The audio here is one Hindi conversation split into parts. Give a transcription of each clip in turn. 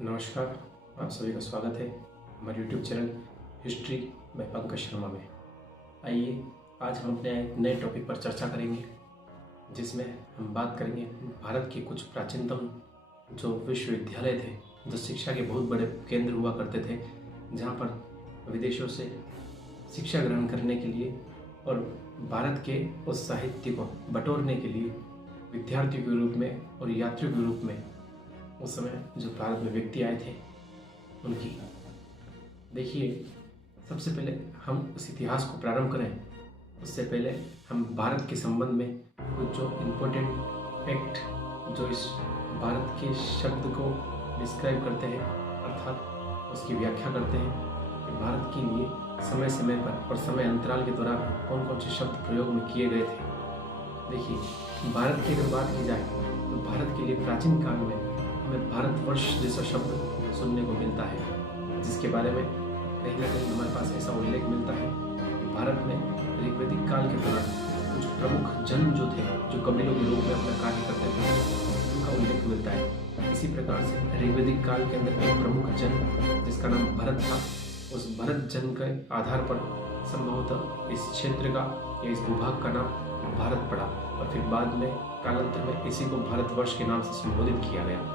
नमस्कार, आप सभी का स्वागत है हमारे YouTube channel history by Pankaj Sharma में। आइए आज हम अपने एक नए टॉपिक पर चर्चा करेंगे, जिसमें हम बात करेंगे भारत के कुछ प्राचीनतम जो विश्वविद्यालय थे, जो शिक्षा के बहुत बड़े केंद्र हुआ करते थे, जहाँ पर विदेशों से शिक्षा ग्रहण करने के लिए और भारत के उस साहित्य को बटोरने के लिए विद्यार्थियों के रूप में और यात्रियों के रूप में उस समय जो भारत में व्यक्ति आए थे उनकी। देखिए, सबसे पहले हम उस इतिहास को प्रारंभ करें उससे पहले हम भारत के संबंध में कुछ जो इम्पोर्टेंट फैक्ट जो इस भारत के शब्द को डिस्क्राइब करते हैं, अर्थात उसकी व्याख्या करते हैं कि भारत के लिए समय समय पर और समय अंतराल के दौरान कौन कौन से शब्द प्रयोग में किए गए थे। देखिए, भारत की अगर बात की जाए तो भारत के लिए प्राचीन काल में हमें भारतवर्ष जैसा शब्द सुनने को मिलता है, जिसके बारे में कहीं ना कहीं हमारे पास ऐसा उल्लेख मिलता है कि भारत में ऋग्वैदिक काल के दौरान कुछ प्रमुख जन जो थे, जो कबीलों के रूप में अपना कार्य करते थे, उनका उल्लेख मिलता है। इसी प्रकार से ऋग्वैदिक काल के अंदर एक प्रमुख जन जिसका नाम भरत था, उस भरत जन के आधार पर संभवतः इस क्षेत्र का या इस भूभाग का नाम भारत पड़ा और फिर बाद में कालांतर में इसी को भारतवर्ष के नाम से संबोधित किया गया।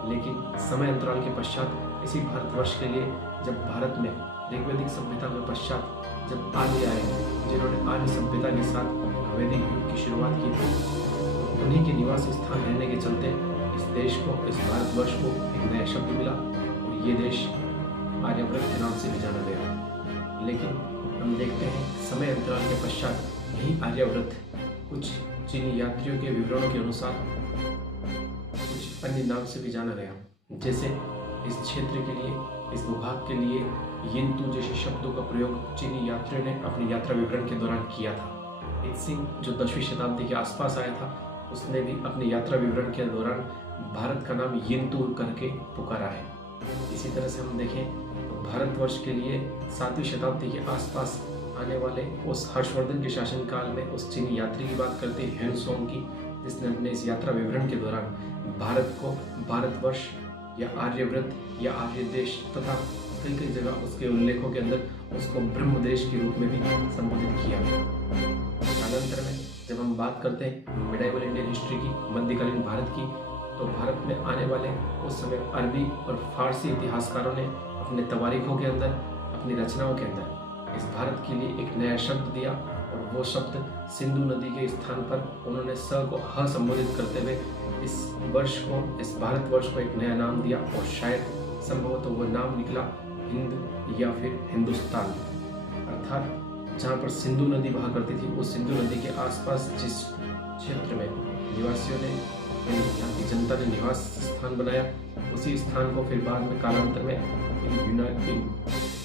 लेकिन समय अंतराल के पश्चात इसी भारतवर्ष के लिए जब भारत में ऋग्वैदिक सभ्यता के पश्चात जब आर्य आए, जिन्होंने आर्य सभ्यता के साथ वैदिक युग की शुरुआत की थी, तो उन्हीं के निवास स्थान रहने के चलते इस देश को, इस भारतवर्ष को एक नया शब्द मिला और ये देश आर्यव्रत के नाम से भी जाना गया। लेकिन हम देखते हैं समय अंतराल के पश्चात यही आर्यव्रत कुछ चीनी यात्रियों के विवरणों के अनुसार अन्य नाम से भी जाना गया। जैसे इस क्षेत्र के लिए, इस भूभाग के लिए यिंतु जैसे शब्दों का प्रयोग चीनी यात्रियों ने अपनी यात्रा विवरण के दौरान किया था। एक सिंह जो 10वीं शताब्दी के आसपास आया था, उसने भी अपनी यात्रा विवरण के दौरान भारत का नाम यिंतु करके पुकारा है। इसी तरह से हम देखें तो भारतवर्ष के लिए 7वीं शताब्दी के आसपास आने वाले उस हर्षवर्धन के शासनकाल में उस चीनी यात्री की बात करते हैं, ह्वेनसोंग की, जिसने अपने इस यात्रा विवरण के दौरान भारत को भारतवर्ष या आर्यव्रत या आर्य देश तथा कई कई जगह उसके उल्लेखों के अंदर उसको ब्रह्म देश के रूप में भी संबोधित किया। कालांतर में जब हम बात करते हैं मिडाइवल इंडियन हिस्ट्री की, मध्यकालीन भारत की, तो भारत में आने वाले उस समय अरबी और फारसी इतिहासकारों ने अपने तवारीखों के अंदर, अपनी रचनाओं के अंदर इस भारत के लिए एक नया शब्द दिया और वो शब्द सिंधु नदी के स्थान पर उन्होंने स को ह संबोधित करते हुए इस वर्ष को, इस भारतवर्ष को एक नया नाम दिया और शायद संभवतः वो नाम निकला हिंद या फिर हिंदुस्तान। अर्थात जहाँ पर सिंधु नदी बहा करती थी, उस सिंधु नदी के आसपास जिस क्षेत्र में निवासियों ने, यहाँ की जनता ने निवास स्थान बनाया, उसी स्थान को फिर बाद में कालांतर में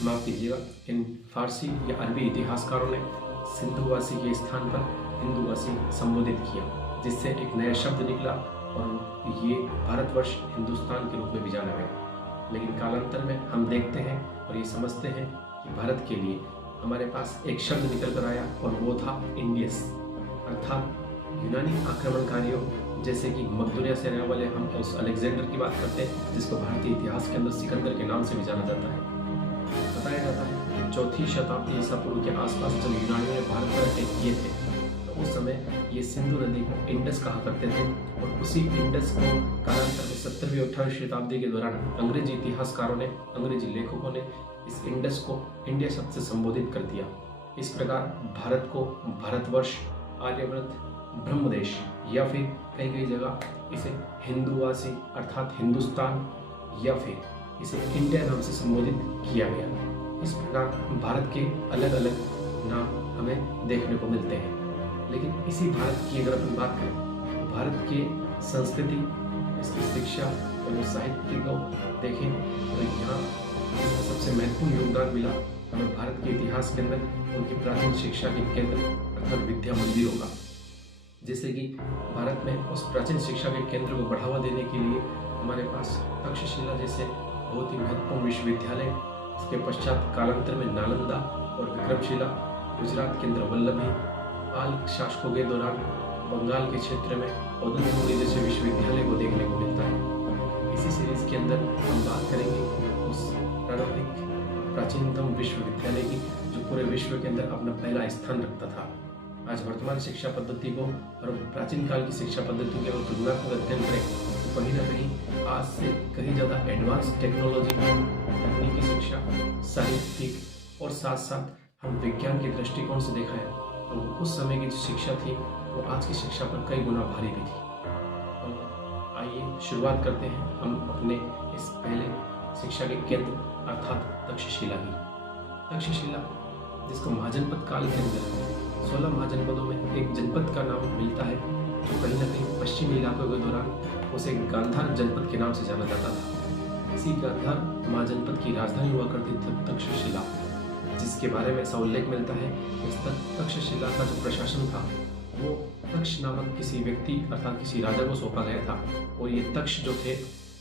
माफ कीजिएगा, इन फारसी या अरबी इतिहासकारों ने सिंधुवासी के स्थान पर हिंदुवासी संबोधित किया, जिससे एक नया शब्द निकला और ये भारतवर्ष हिंदुस्तान के रूप में भी जाना गया। लेकिन कालांतर में हम देखते हैं और ये समझते हैं कि भारत के लिए हमारे पास एक शब्द निकल कर आया और वो था इंडियस, अर्थात यूनानी आक्रमणकारियों जैसे कि मकदूनिया से रहने वाले हम उस अलेक्जेंडर की बात करते हैं, जिसको भारतीय इतिहास के अंदर सिकंदर के नाम से भी जाना जाता है। बताया जाता है कि 4वीं शताब्दी ईसा पूर्व के आसपास जब यूनानियों ने भारत पर अटैक किए थे, तो उस समय ये सिंधु नदी को इंडस कहा करते थे और उसी इंडस को कालांतर में 17वीं और 18वीं शताब्दी के दौरान अंग्रेजी इतिहासकारों ने, अंग्रेजी लेखकों ने इस इंडस को इंडिया शब्द से संबोधित कर दिया। इस प्रकार भारत को भारतवर्ष, आर्यव्रत, ब्रह्मदेश या फिर कई कई जगह इसे हिंदुवासी अर्थात हिंदुस्तान या फिर इसे इंडिया नाम से संबोधित किया गया। इस प्रकार भारत के अलग अलग नाम हमें देखने को मिलते हैं। लेकिन इसी भारत की अगर अपन बात करें तो भारत के संस्कृति, इसकी शिक्षा और साहित्य को देखें तो यहाँ इसका सबसे महत्वपूर्ण योगदान मिला हमें भारत के इतिहास के अंदर उनकी प्राचीन शिक्षा के केंद्र अर्थात विद्या मंदिरों का। जैसे कि भारत में उस प्राचीन शिक्षा के केंद्र को बढ़ावा देने के लिए हमारे पास तक्षशिला जैसे बहुत ही महत्वपूर्ण विश्वविद्यालय, इसके पश्चात कालांतर में नालंदा और विक्रमशिला, गुजरात के अंदर वल्लभी, पाल शासकों के दौरान बंगाल के क्षेत्र में औदुंबरी जैसे विश्वविद्यालय को देखने को मिलता है। इसी सीरीज के अंदर हम बात करेंगे उस प्रारंभिक प्राचीनतम विश्वविद्यालय की जो पूरे विश्व के अंदर अपना पहला स्थान रखता था। आज वर्तमान शिक्षा पद्धति को और प्राचीन काल की शिक्षा पद्धति के अगर तुलनात्मक अध्ययन करें तो कहीं ना कहीं आज से कहीं ज़्यादा एडवांस टेक्नोलॉजी, तकनीकी शिक्षा, साहित्यिक और साथ साथ हम विज्ञान के दृष्टिकोण से देखा है तो उस समय की जो शिक्षा थी वो आज की शिक्षा पर कई गुना भारी भी थी। और आइए शुरुआत करते हैं हम अपने इस पहले शिक्षा के केंद्र अर्थात तक्षशिला की। तक्षशिला जिसको महाजनपद काल के अंदर 16 महाजनपदों में एक जनपद का नाम मिलता है जो कहीं ना कहीं पश्चिमी इलाकों के दौरान उसे गांधार जनपद के नाम से जाना जाता था। इसी गांधार महाजनपद की राजधानी हुआ करती थी तक्षशिला, जिसके बारे में ऐसा उल्लेख मिलता है इस तक्षशिला का जो प्रशासन था वो तक्ष नामक किसी व्यक्ति अर्थात किसी राजा को सौंपा गया था। और ये तक्ष जो थे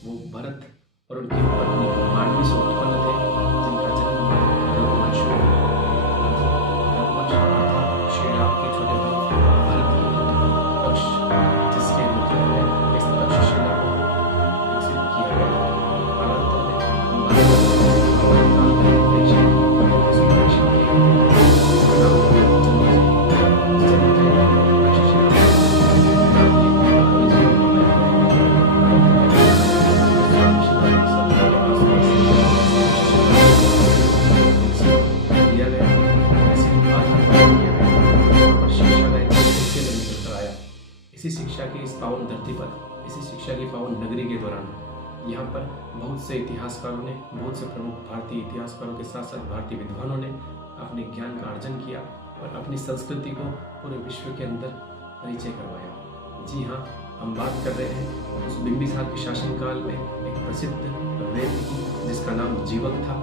वो भरत और उनकी पत्नी मांडवी से उत्पन्न थे, जिनका जन्म रघुवंश श्री राम के छोटे भाई भरत के पुत्र तक्ष, जिसके नेतृत्व में इस तक्षशिला को विकसित किया गया। इसी शिक्षा की इस पावन धरती पर, इसी शिक्षा की पावन नगरी के दौरान यहाँ पर बहुत से इतिहासकारों ने, बहुत से प्रमुख भारतीय इतिहासकारों के साथ साथ भारतीय विद्वानों ने अपने ज्ञान का अर्जन किया और अपनी संस्कृति को पूरे विश्व के अंदर परिचय करवाया। जी हाँ, हम बात कर रहे हैं उस बिंबिसार के शासनकाल में एक प्रसिद्ध व्यक्ति की जिसका नाम जीवक था।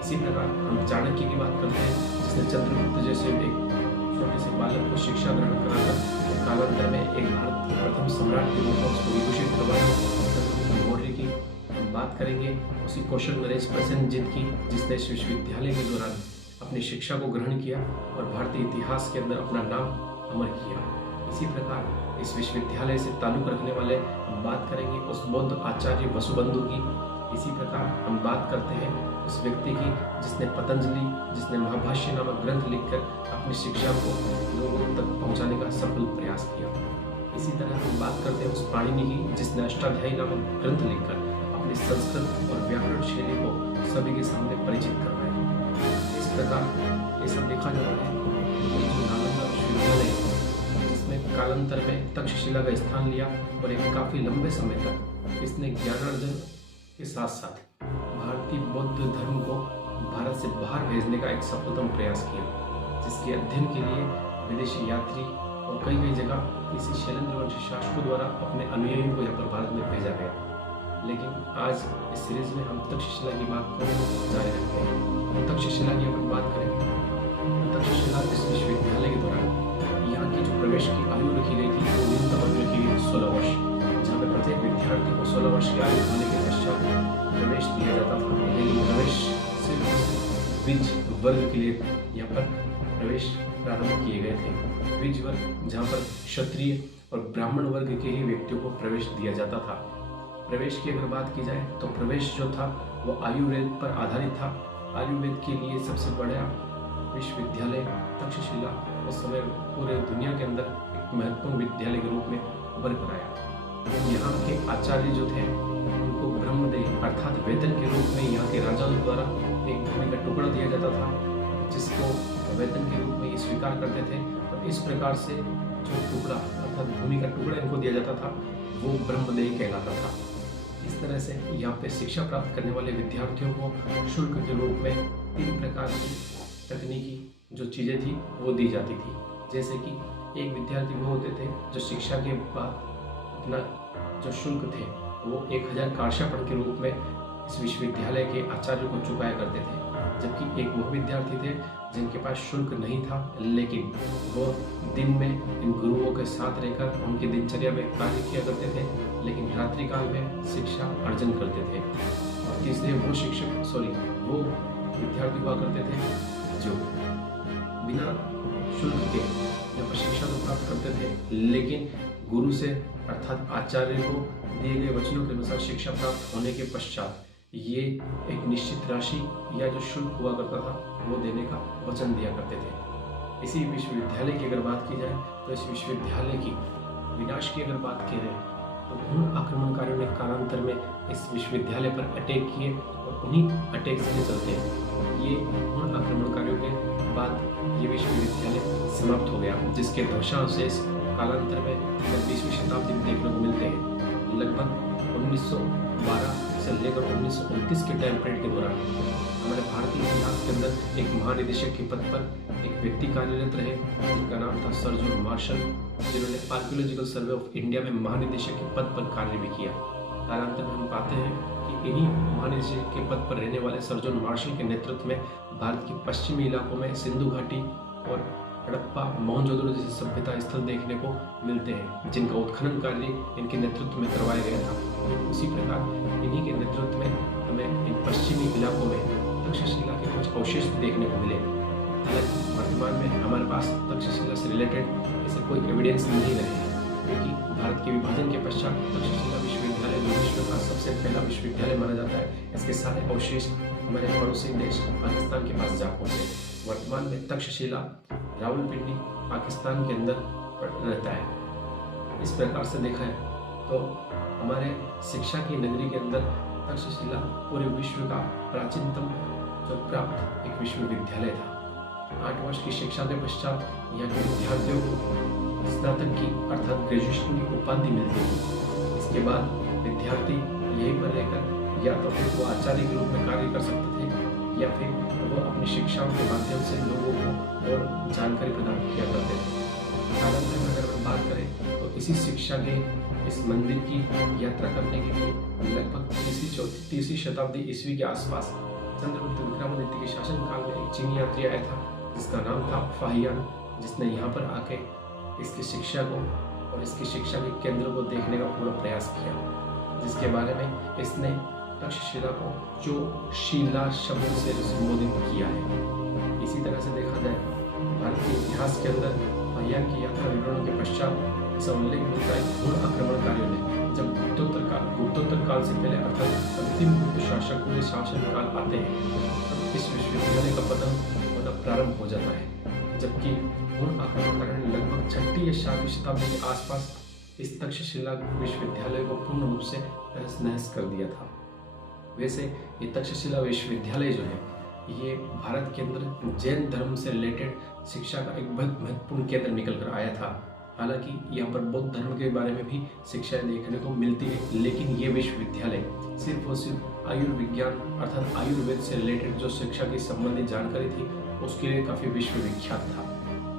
इसी प्रकार हम चाणक्य की बात करते हैं जिसने चंद्रगुप्त जैसे एक छोटे से बालक को शिक्षा ग्रहण कराकर कालांतर में एक भारत के प्रथम सम्राट के रूप में उसको विभूषित करवाया। चंद्रगुप्त मौर्य की हम बात करेंगे उसी कौशल नरेश प्रसेनजीत की जिसने इस विश्वविद्यालय के दौरान अपनी शिक्षा को ग्रहण किया और भारतीय इतिहास के अंदर अपना नाम अमर किया। इसी प्रकार इस विश्वविद्यालय से ताल्लुक रखने वाले हम बात करेंगे उस बौद्ध आचार्य वसुबंधु की। इसी प्रकार हम बात करते हैं उस व्यक्ति की जिसने पतंजलि, जिसने महाभाष्य नामक ग्रंथ लिखकर अपनी शिक्षा को लोगों तक पहुंचाने का सफल प्रयास किया। इसी तरह हम बात करते हैं उस पाणिनि की जिसने अष्टाध्यायी नामक ग्रंथ लिखकर अपनी संस्कृत और व्याकरण शैली को सभी के सामने परिचित करवाया। इस प्रकार ये सब देखा जाता है कि जो नालंदा विश्वविद्यालय जिसमें कालांतर में तक्षशिला का स्थान लिया और एक काफी लंबे समय तक इसने ज्ञानार्जन के साथ साथ भारतीय बौद्ध धर्म को भारत से बाहर भेजने का एक सफलतम प्रयास किया, जिसके अध्ययन के लिए विदेशी यात्री और कई जगह किसी शैलेंद्र वंशी शासकों द्वारा अपने अनुयायियों को यहाँ पर भारत में भेजा गया। लेकिन आज इस सीरीज में हम तक्षशिला की बात को जारी रखते हैं। तक्षशिला की अगर बात करें तो तक्षशिला इस विश्वविद्यालय के दौरान यहाँ की जो प्रवेश की आयु रखी गई थी वो न्यूनतम आयु रखी गई 16 वर्ष, जहाँ पे प्रत्येक विद्यार्थी को 16 वर्ष की आयु होने के पश्चात प्रवेश दिया जाता था। लेकिन प्रवेश सिर्फ द्विज वर्ग के लिए यहाँ पर प्रवेश प्रारंभ किए गए थे। द्विज वर्ग जहाँ पर क्षत्रिय और ब्राह्मण वर्ग के ही व्यक्तियों को प्रवेश दिया जाता था। प्रवेश की अगर बात की जाए तो प्रवेश जो था वो आयुर्वेद पर आधारित था। आयुर्वेद के लिए सबसे बड़ा विश्वविद्यालय तक्षशिला उस समय पूरे दुनिया के अंदर एक महत्वपूर्ण विद्यालय के रूप में उभर कर आया। यहाँ के आचार्य जो थे उनको ब्रह्मदेव अर्थात वेतन के रूप में यहाँ के राजाओं द्वारा एक भूमि का टुकड़ा दिया जाता था, जिसको वेतन के रूप में ये स्वीकार करते थे। और इस प्रकार से जो टुकड़ा अर्थात भूमि का टुकड़ा इनको दिया जाता था वो ब्रह्मदेव कहलाता था। इस तरह से यहाँ पे शिक्षा प्राप्त करने वाले विद्यार्थियों को शुल्क के रूप में 3 प्रकार की तकनीकी जो चीज़ें थी वो दी जाती थी। जैसे कि एक विद्यार्थी वो होते थे जो शिक्षा के बाद अपना जो शुल्क थे वो 1000 कार्षापण के रूप में इस विश्वविद्यालय के आचार्य को चुकाया करते थे। जबकि एक वो विद्यार्थी थे जिनके पास शुल्क नहीं था, लेकिन वो दिन में इन गुरुओं के साथ रहकर उनकी दिनचर्या में कार्य किया करते थे, लेकिन रात्रि काल में शिक्षा अर्जन करते थे। और तीसरे वो विद्यार्थी हुआ करते थे जो बिना शुल्क के यहाँ पर शिक्षा तो प्राप्त करते थे, लेकिन गुरु से अर्थात आचार्य को दिए गए वचनों के अनुसार शिक्षा प्राप्त होने के पश्चात ये एक निश्चित राशि या जो शुल्क हुआ करता था वो देने का वचन दिया करते थे। इसी विश्वविद्यालय की अगर बात की जाए तो इस विश्वविद्यालय की विनाश की अगर बात की जाए तो उन आक्रमणकारियों ने कालांतर में इस विश्वविद्यालय पर अटैक किए और उन्हीं अटैक्स के चलते ये उन आक्रमणकारियों के बाद ये विश्वविद्यालय समाप्त हो गया, जिसके ध्वंसावशेष कालांतर में 20वीं शताब्दी में देखने को मिलते हैं। लगभग 1912 से लेकर 1929 के टाइम पीरियड के दौरान हमारे भारतीय इतिहास के अंदर एक महानिदेशक के पद पर एक व्यक्ति कार्यरत रहे जिनका नाम था सर जॉन मार्शल, जिन्होंने आर्कियोलॉजिकल सर्वे ऑफ इंडिया में महानिदेशक के पद पर कार्य भी किया। कालांतर में हम पाते हैं कि इन्हीं महानिदेशक के पद पर रहने वाले सर जॉन मार्शल के नेतृत्व में भारत के पश्चिमी इलाकों में सिंधु घाटी और हड़प्पा मोहनजोदड़ो जैसे सभ्यता स्थल देखने को मिलते हैं, जिनका उत्खनन कार्य इनके नेतृत्व में करवाया गया था। उसी प्रकार इन्हीं के नेतृत्व में हमें इन पश्चिमी इलाकों में तक्षशिला के कुछ अवशेष देखने को मिले। हालांकि वर्तमान में हमारे पास तक्षशिला से रिलेटेड ऐसे कोई एविडेंस नहीं रहे हैं, क्योंकि भारत के विभाजन के पश्चात तक्षशिला विश्वविद्यालय विश्व का सबसे पहला विश्वविद्यालय माना जाता है। इसके सारे अवशेष हमारे पड़ोसी देश पाकिस्तान के पास जा पहुंचे। वर्तमान में तक्षशिला रावलपिंडी पाकिस्तान के अंदर रहता है। इस प्रकार से देखा है तो हमारे शिक्षा की नगरी के अंदर तक्षशिला पूरे विश्व का प्राचीनतम जो प्राप्त एक विश्वविद्यालय था। 8 वर्ष की शिक्षा के पश्चात यहाँ के विद्यार्थियों को स्नातक की अर्थात ग्रेजुएशन की उपाधि मिलती थी। इसके बाद विद्यार्थी यहीं पर रहकर या तो फिर वो आचार्य के रूप में कार्य कर सकते थे या फिर वो अपनी शिक्षाओं के माध्यम से लोगों को और जानकारी प्रदान किया करते थे। कालांतर में अगर हम बात करें तो इसी शिक्षा के इस मंदिर की यात्रा करने के लिए लगभग 3वीं शताब्दी ईस्वी के आसपास चंद्रगुप्त विक्रमादित्य के शासन काल में एक चीनी यात्री आया था जिसका नाम था फाहियान, जिसने यहाँ पर आके इसकी शिक्षा को और इसकी शिक्षा के केंद्र को देखने का पूरा प्रयास किया, जिसके बारे में इसने तक्षशिला को जो शिला शब्द से संबोधित किया है। इसी तरह से देखा जाए भारतीय इतिहास के अंदर फाहियान की यात्रा विवरणों के पश्चात इसका उल्लेख मिलता है उन आक्रमणकारियों ने जब गुप्तोत्तर काल से पहले अर्थात अंतिम गुप्त शासकों के शासन काल आते हैं तब इस विश्वविद्यालय का पतन होना प्रारंभ हो जाता है, जबकि उन आक्रमणकारियों ने लगभग 6वीं या 7वीं शताब्दी के आसपास इस तक्षशिला विश्वविद्यालय को पूर्ण रूप से तहस नहस कर दिया था। वैसे ये तक्षशिला विश्वविद्यालय जो है ये भारत के अंदर जैन धर्म से रिलेटेड शिक्षा का एक बहुत महत्वपूर्ण केंद्र निकल कर आया था। हालांकि यहाँ पर बौद्ध धर्म के बारे में भी शिक्षाएं देखने को मिलती है, लेकिन ये विश्वविद्यालय सिर्फ और सिर्फ आयुर्विज्ञान अर्थात आयुर्वेद से रिलेटेड जो शिक्षा की संबंधित जानकारी थी उसके लिए काफ़ी विश्वविख्यात था।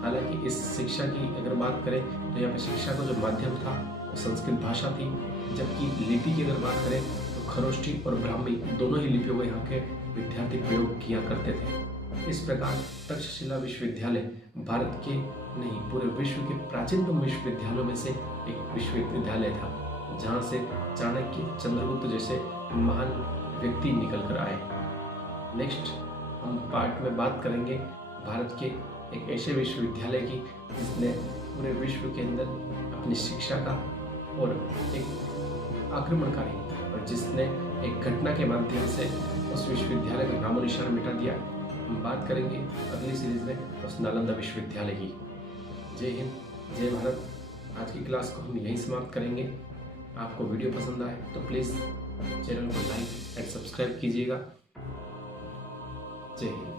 हालांकि इस शिक्षा की अगर बात करें तो यहाँ पर शिक्षा का जो माध्यम था वो संस्कृत भाषा थी, जबकि लिपि की अगर बात करें तो खरोष्ठी और ब्राह्मी दोनों ही लिपियों को यहाँ के विद्यार्थी प्रयोग किया करते थे। इस प्रकार तक्षशिला विश्वविद्यालय भारत के नहीं पूरे विश्व के प्राचीनतम विश्वविद्यालयों में से एक विश्वविद्यालय था, जहाँ से चाणक्य चंद्रगुप्त जैसे महान व्यक्ति निकल कर आए। नेक्स्ट हम पार्ट में बात करेंगे भारत के एक ऐसे विश्वविद्यालय की जिसने पूरे विश्व के अंदर अपनी शिक्षा का और एक आक्रमणकारी और जिसने एक घटना के माध्यम से उस विश्वविद्यालय का नामो निशान मिटा दिया। हम बात करेंगे अगली सीरीज में उस नालंदा विश्वविद्यालय की। जय हिंद, जय भारत। आज की क्लास को हम यहीं समाप्त करेंगे। आपको वीडियो पसंद आए तो प्लीज़ चैनल को लाइक एंड सब्सक्राइब कीजिएगा। जय हिंद।